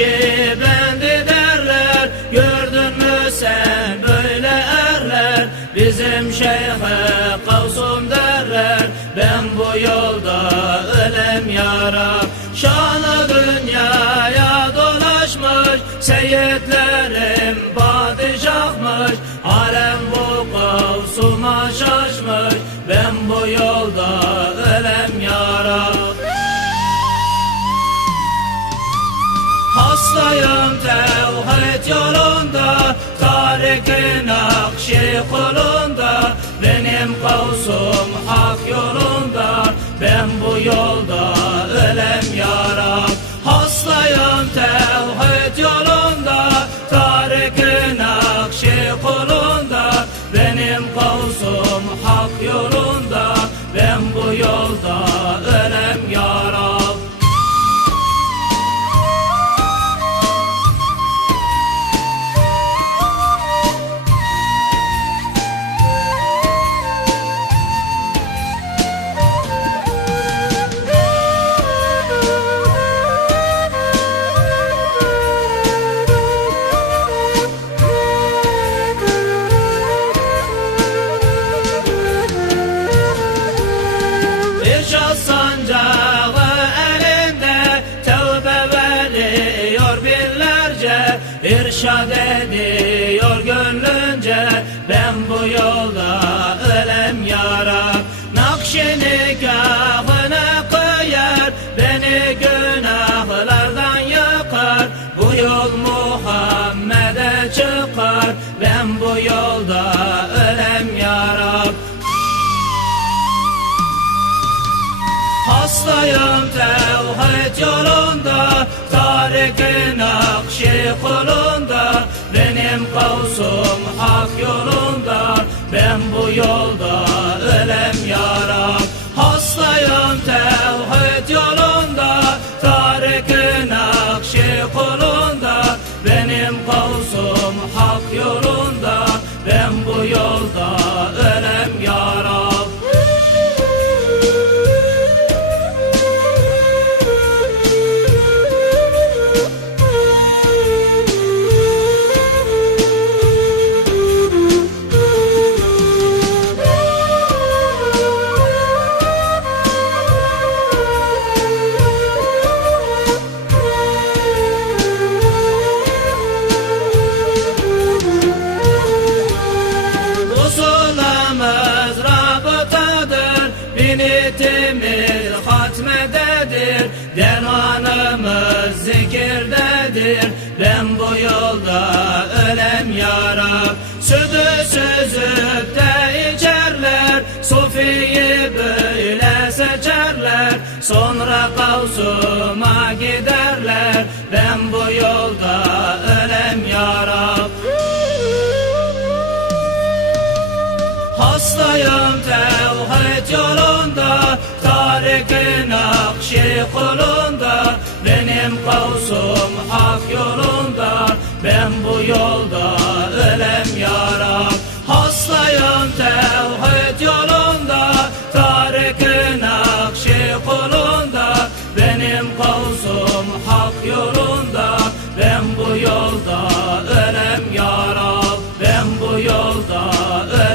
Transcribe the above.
Nakşibendi derler Gördün mü sen böyle erler. Bizim şeyhe kavsun derler Ben bu yolda ölem yara. Şanı dünyaya dolaşmış Seyyidlerim padişahmış. Alem bu kavsuma şahmış Hastayım tevhid yolunda Tarikin akşi kulunda Benim kavsum hak yolunda Ben bu yolda ölem yarab. Hastayım tevhid yolunda Tarikin akşi kulunda Benim kavsum hak yolunda Ben bu yolda İrşad ediyor gönlünce. Ben bu yolda ölem yara Nakşini gahına koyar Beni günahlardan yakar. Bu yol Muhammed'e çıkar Ben bu yolda ölem yarab. Hastayım tevhid yolunda. Tarikin akşi kulunda zikirdedir Ben bu yolda ölem yarab. Sütü süzüp de içerler. Sufiyi böyle seçerler. Sonra kavsuma giderler. Ben bu yolda ölem yarab. Hastayım tevhid yolunda. Tarikin akşi kulunda benim kavsum hak yolunda. Ben bu yolda ölem yaram. Hastayım tevhid yolunda. Tarık-ı nakşi kolunda Benim kavsum hak yolunda. Ben bu yolda ölem yaram. Ben bu yolda ölem